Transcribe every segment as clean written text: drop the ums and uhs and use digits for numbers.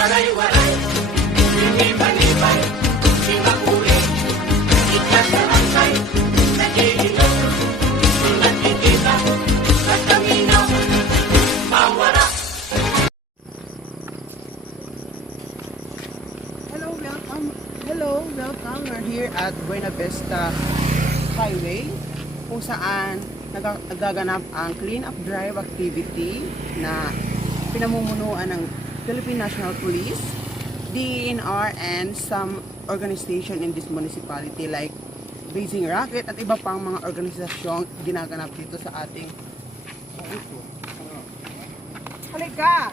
Waray-waray, linipan-lipan, di makuli, ikat sa angkay, nag-iinom, nagkikita, at kaminaw, mawara. Hello, welcome. We're here at Buena Vista Highway kung saan nagaganap ang clean-up drive activity na pinamumunuan ng Philippine National Police, DENR, and some organization in this municipality like Blazing Rocket at iba pang mga organisasyong ginaganap dito sa ating halika!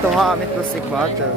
Ito ha, amit plastic bottle.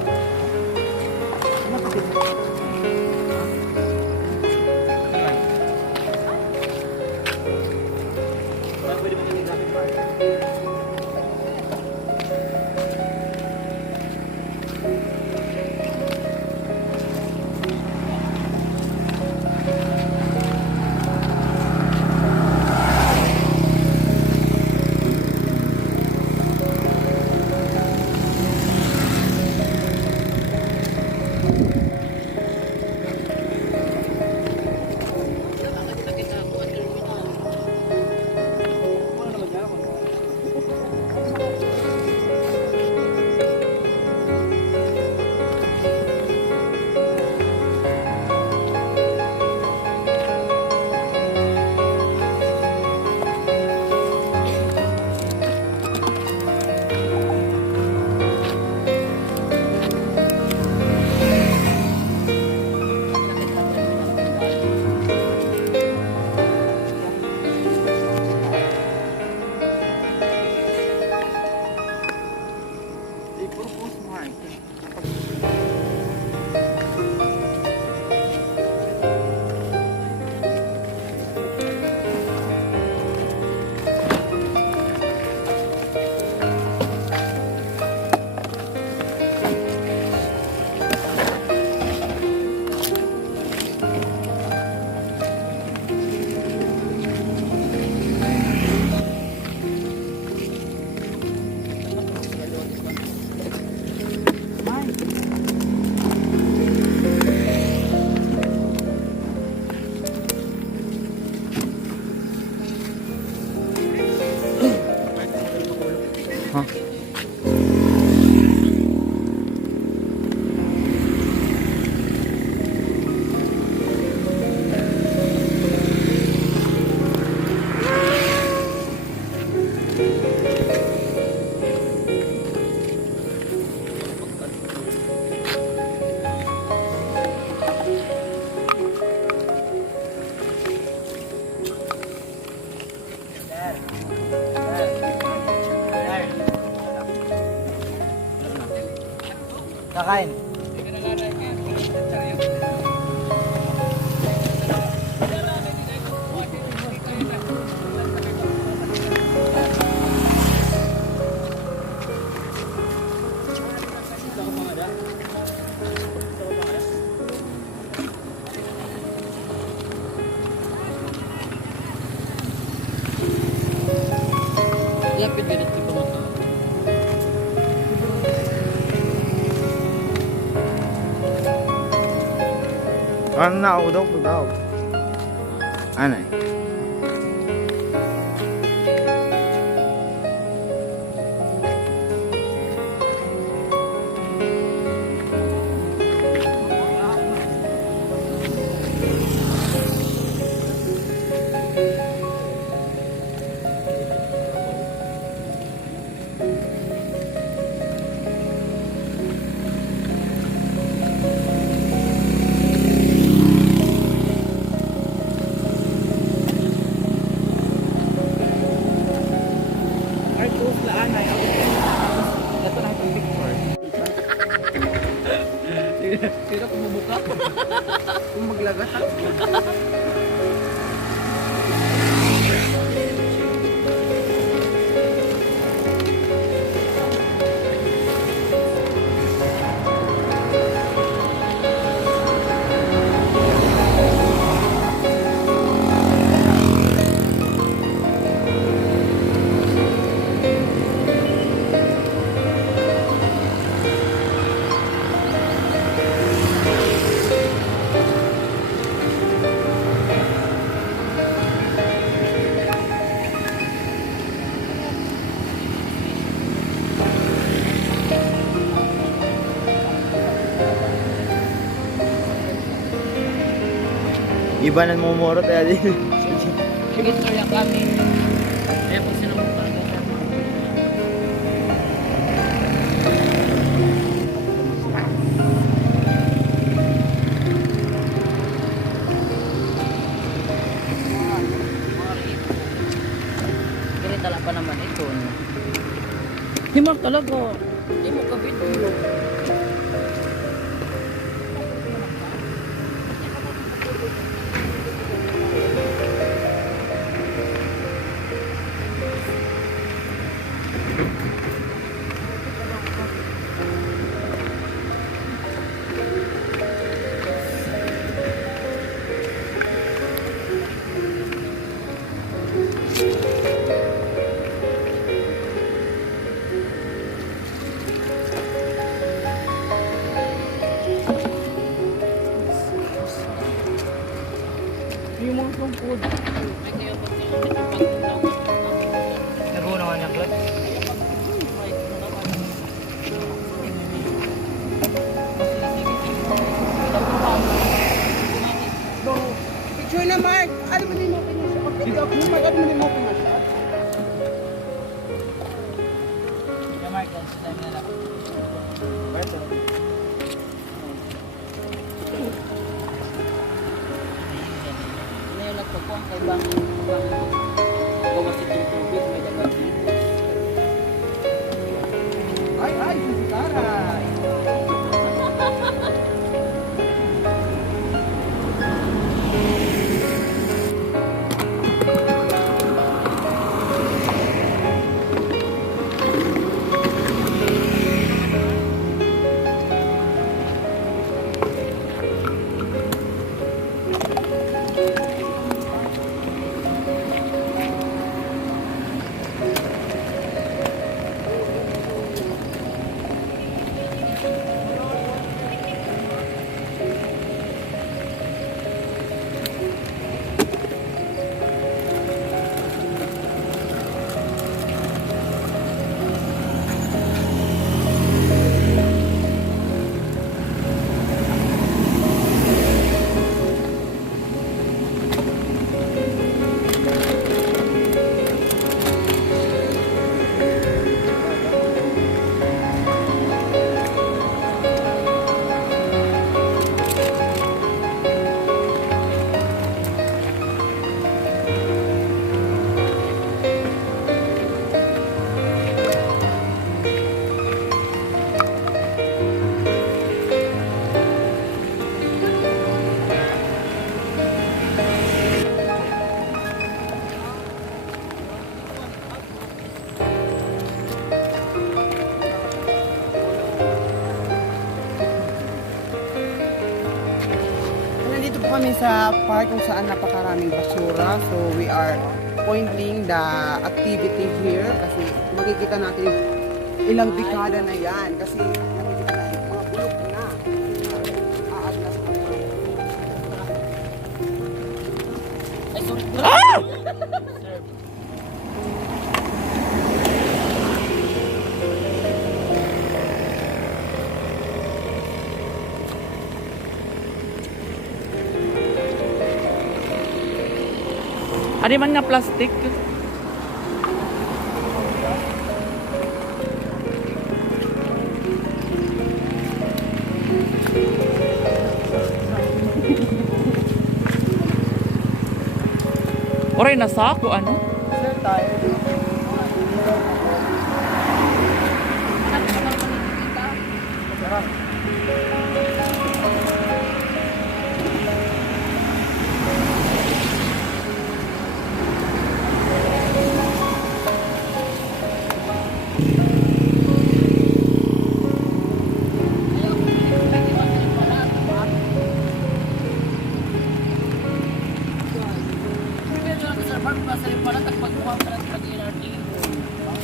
Kakain. Yapit ganit di ba mo? Ano na ako daw? Ano eh? Marcos Laanay. Ito na itong picture. Sino kumubuka? Kung maglagas ako. Iba na mumuro tayo din. Sige, sir, yung kami. Kaya pag sinabukan ka. Tala pa naman ito. No? Di mo talaga. Di mo ka video. Yung mga tungkod. Naruho naman yung clutch. Picture na, Mark. Ano mo din mo pinasya? Okay, okay. Mark, ano mo din mo pinasya? Ngayon nagpupuang kay bang gawas itong tubig, may dagat dito. Ay, si Sarah. Kami sa park kung saan napakaraming basura. So we are pointing the activity here kasi makikita natin ilang dekada na yan kasi nakikita natin mga bulok na. Aaglas na. Ay, so Ah! Ari man nga plastic. Oray nasa ako ano? Sir, tayo.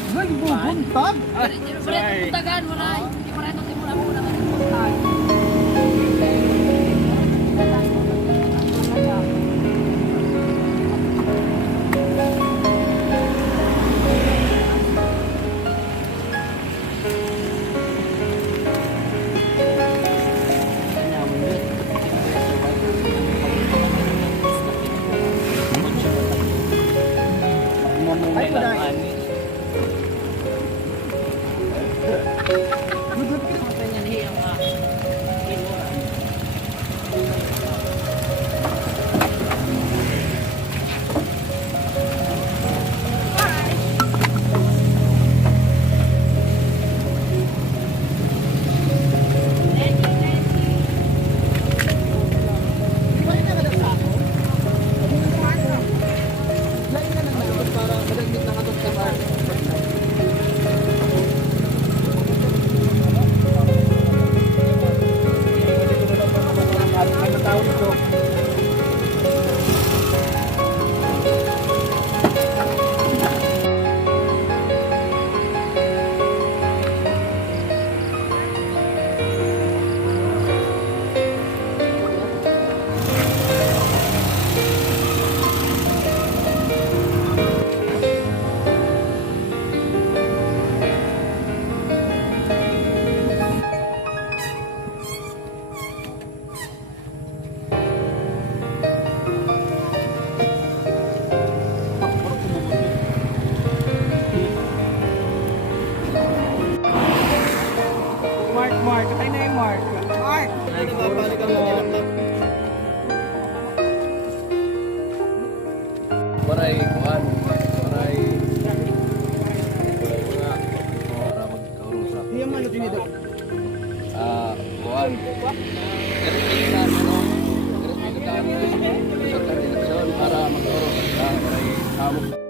Nagbubuntag? Tagaan mo na. Hindi mo rin ito simula mo na nagbuntag. Ay, wala. Mark. Ay na yung Mark. Mark! Waray kuan, waray para magkausap. Yung ano dito? Kuan. Kailangan ano? Kailangan sa kanila para magkausap ka, waray tawag.